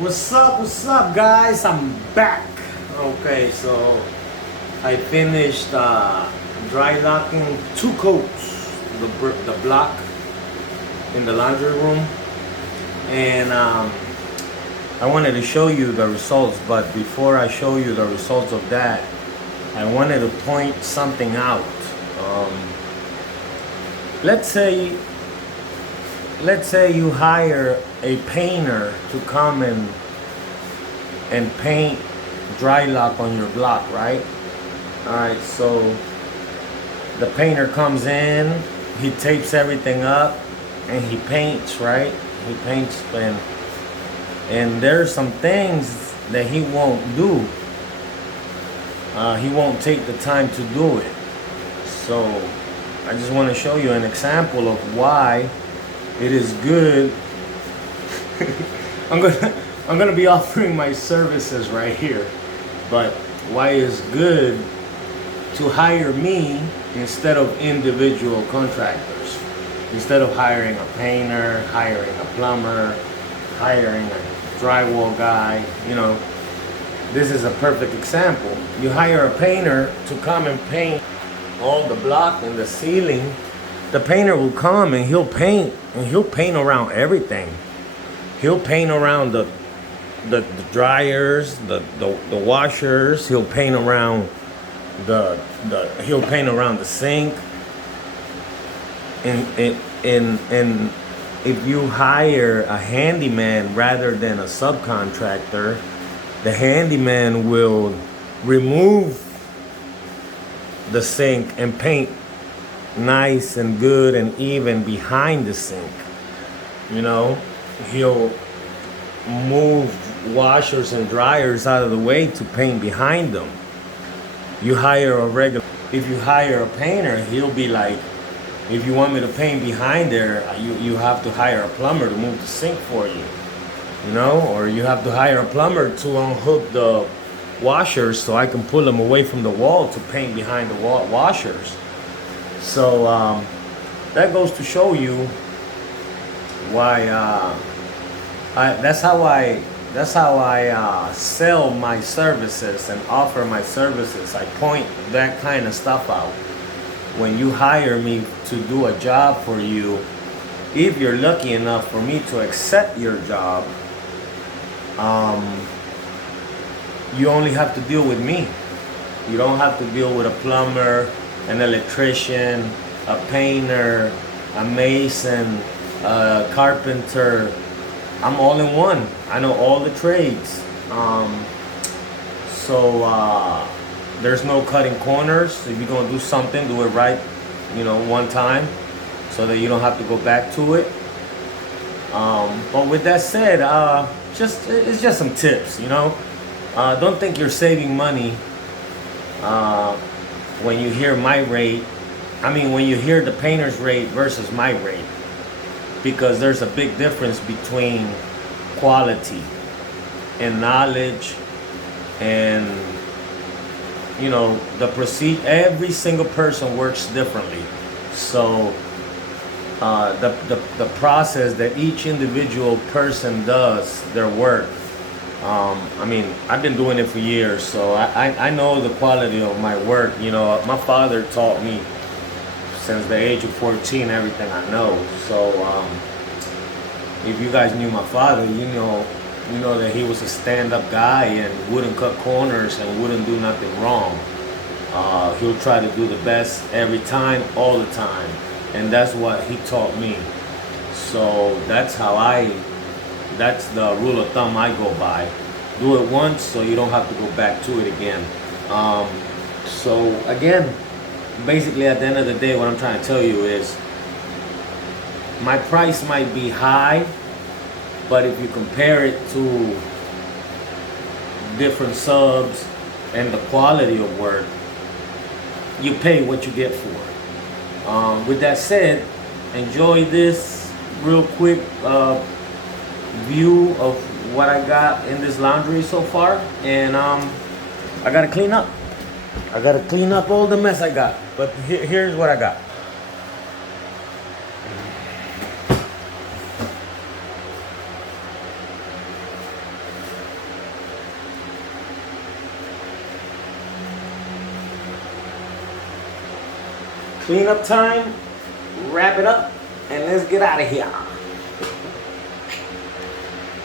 What's up, guys? I'm back. Okay, so I finished dry locking 2 coats, the block in the laundry room, and I wanted to show you the results. But before I show you the results of that, I wanted to point something out. Let's say you hire a painter to come and paint dry lock on your block, right? Alright, so the painter comes in, he tapes everything up, and he paints, right? He paints, and there's some things that he won't do. He won't take the time to do it. So I just want to show you an example of why it is good. I'm gonna be offering my services right here, but why it's good to hire me instead of individual contractors, instead of hiring a painter, hiring a plumber, hiring a drywall guy. You know, this is a perfect example. You hire a painter to come and paint all the block and the ceiling. The painter will come and he'll paint around everything. He'll paint around the dryers, the washers. He'll paint around the sink. And if you hire a handyman rather than a subcontractor, the handyman will remove the sink and paint nice and good and even behind the sink. You know, he'll move washers and dryers out of the way to paint behind them. If you hire a painter, he'll be like, if you want me to paint behind there, you have to hire a plumber to move the sink for you. You know, or you have to hire a plumber to unhook the washers so I can pull them away from the wall to paint behind the washers. So that goes to show you why that's how I sell my services and offer my services. I point that kind of stuff out. When you hire me to do a job for you, if you're lucky enough for me to accept your job, you only have to deal with me. You don't have to deal with a plumber, an electrician, a painter, a mason, a carpenter. I'm all in one. I know all the trades. So there's no cutting corners. If you're gonna do something, do it right, one time, so that you don't have to go back to it. But with that said, it's just some tips, Don't think you're saving money when you hear my rate. When you hear the painter's rate versus my rate, because there's a big difference between quality and knowledge and the procedure. Every single person works differently, so the process that each individual person does their work. I've been doing it for years, so I know the quality of my work. My father taught me since the age of 14 everything I know. So if you guys knew my father, you know that he was a stand-up guy and wouldn't cut corners and wouldn't do nothing wrong. He'll try to do the best every time, all the time, and that's what he taught me. So that's the rule of thumb I go by. Do it once so you don't have to go back to it again. So again, basically at the end of the day, what I'm trying to tell you is my price might be high, but if you compare it to different subs and the quality of work, you pay what you get for it. With that said, enjoy this real quick view of what I got in this laundry so far, and I gotta clean up. I gotta clean up all the mess I got. But here's what I got. cleanup time, wrap it up, and let's get out of here.